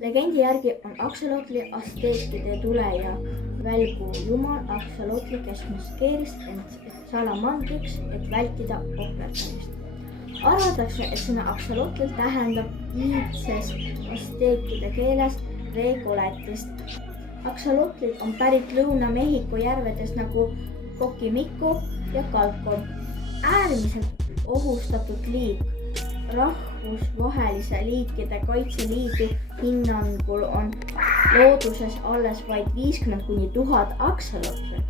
Legendi järgi on Axolotli asteekide tule ja välgu jumal Axolotli, kes maskeeris end salamandriks, et vältida ohverdamist. Arvatakse, et sõna Axolotlil tähendab iidses asteekide keeles veekoletist. Axolotlid on pärit Lõuna-Mehhiko järvedest nagu Coquimiko ja Calco. Äärmiselt ohustatud liik. Rahvusvahelise liikide kaitseliidu hinnangul on looduses alles vaid 50–1000 aksolotlit.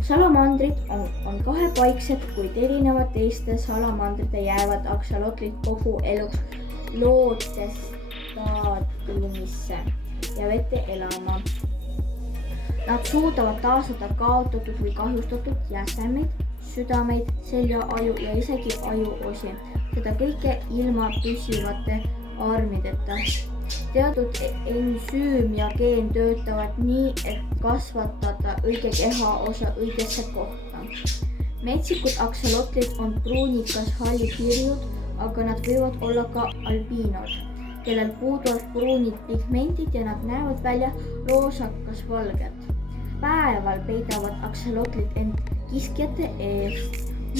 Salamandrid on kahepaiksed, kuid erinevalt teiste salamandrite jäävad aksolotlid kogu eluks loodestaadiumisse ja vette elama. Nad suudavad taastada kaotatud või kahjustatud jäsemeid, südameid, selja, aju ja isegi ajuosi. Seda kõike ilma püsivate armideta. Teatud ensüüm ja geen töötavad nii, et kasvatada õige kehaosa õigesse kohta. Metsikud aksolotlid on pruunikas hallipirjud, aga nad võivad olla ka albiinod, kellel puuduvad pruunid pigmentid ja nad näevad välja roosakas valget. Päeval peidavad aksolotlid end kiskjate eest,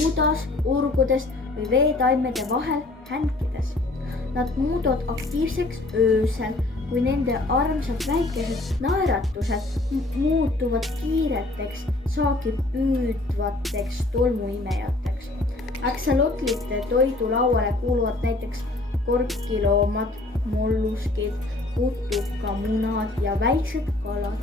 mudas, urgudest või veetaimede vahel hänkides. Nad muutuvad aktiivseks öösel, kui nende armsad väikesed naeratused muutuvad kiireteks, saagi püüdvateks tolmuimejateks. Aksolotlite toidulauale kuuluvad näiteks korkiloomad, molluskid, putukamunad ja väiksed kalad.